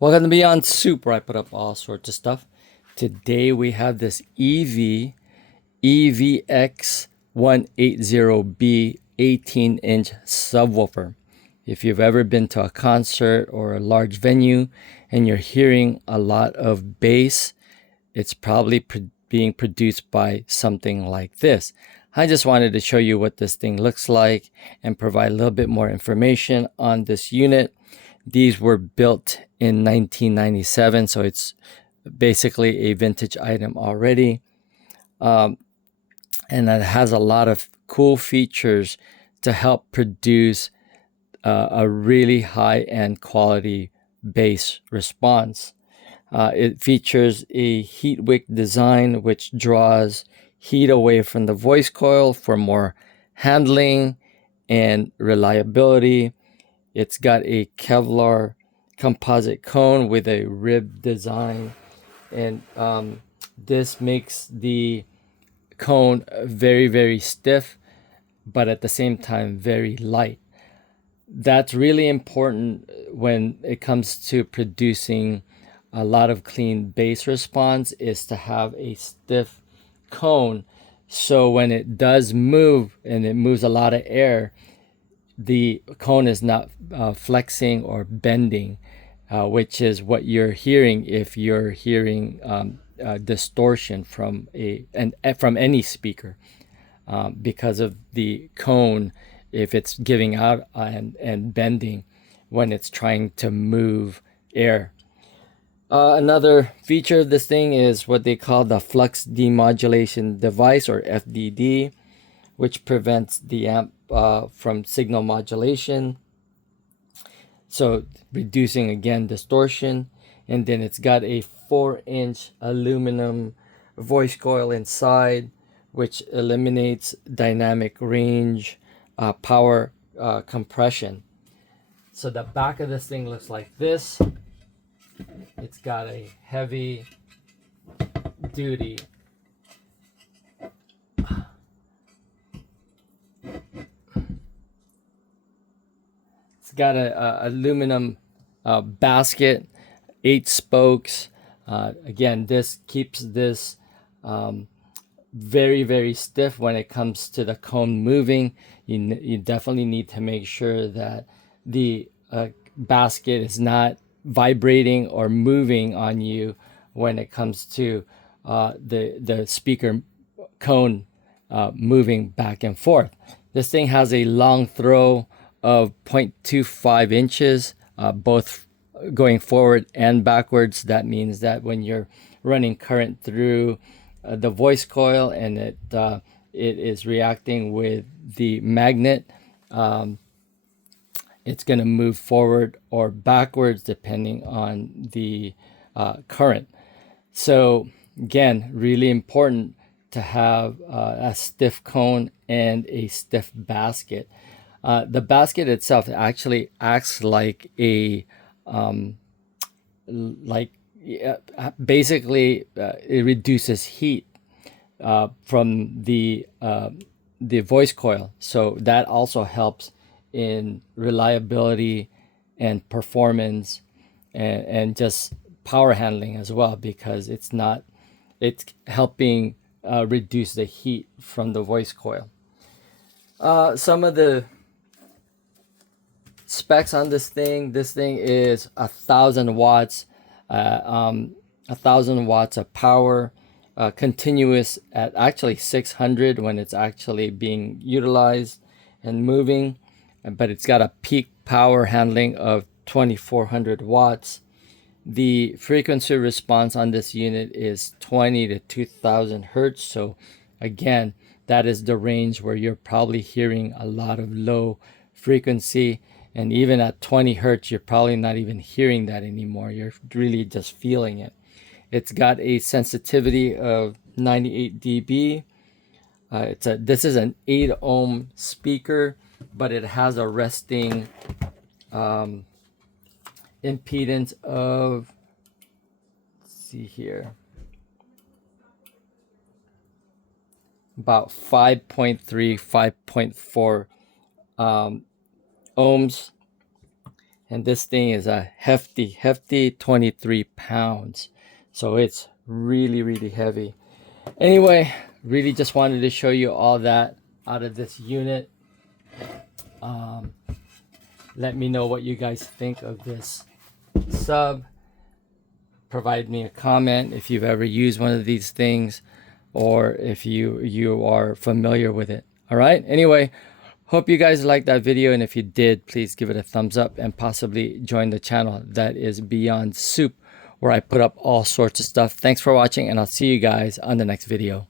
Welcome to Beyond Soup, where I put up all sorts of stuff. Today we have this EVX-180B 18-inch subwoofer. If you've ever been to a concert or a large venue and you're hearing a lot of bass, it's probably being produced by something like this. I just wanted to show you what this thing looks like and provide a little bit more information on this unit. These were built in 1997, so it's basically a vintage item already. And it has a lot of cool features to help produce a really high-end quality bass response. It features a heat wick design, which draws heat away from the voice coil for more handling and reliability. It's got a Kevlar composite cone with a rib design, and this makes the cone very, very stiff, but at the same time very light. That's really important when it comes to producing a lot of clean bass response, is to have a stiff cone, so when it does move and it moves a lot of air, the cone is not flexing or bending, which is what you're hearing if you're hearing distortion from from any speaker, because of the cone, if it's giving out and bending when it's trying to move air. Another feature of this thing is what they call the flux demodulation device, or FDD, which prevents the amp from signal modulation, so reducing again distortion. And then it's got a 4-inch aluminum voice coil inside, which eliminates dynamic range power compression. So the back of this thing looks like this. It's got a heavy duty got a aluminum basket, 8 spokes. Again, this keeps this very, very stiff when it comes to the cone moving. You definitely need to make sure that the basket is not vibrating or moving on you when it comes to the speaker cone moving back and forth. This thing has a long throw of 0.25 inches, both going forward and backwards. That means that when you're running current through the voice coil and it is reacting with the magnet, it's going to move forward or backwards depending on the current. So again, really important to have a stiff cone and a stiff basket. The basket itself actually acts like a basically it reduces heat from the voice coil, so that also helps in reliability and performance and just power handling as well, because it's helping reduce the heat from the voice coil. Some of the specs on this thing is 1,000 watts, 1,000 watts of power, continuous at actually 600 when it's actually being utilized and moving, but it's got a peak power handling of 2,400 watts. The frequency response on this unit is 20 to 2,000 hertz. So again, that is the range where you're probably hearing a lot of low frequency. And even at 20 hertz, you're probably not even hearing that anymore. You're really just feeling it. It's got a sensitivity of 98 dB. This is an 8 ohm speaker, but it has a resting impedance of, let's see here, about 5.3, 5.4 ohms. And this thing is a hefty 23 pounds. So it's really heavy. Anyway, really just wanted to show you all that out of this unit. Let me know what you guys think of this sub. Provide me a comment if you've ever used one of these things, or if you are familiar with it. All right, anyway, hope you guys liked that video, and if you did, please give it a thumbs up and possibly join the channel that is Beyond Soup, where I put up all sorts of stuff. Thanks for watching, and I'll see you guys on the next video.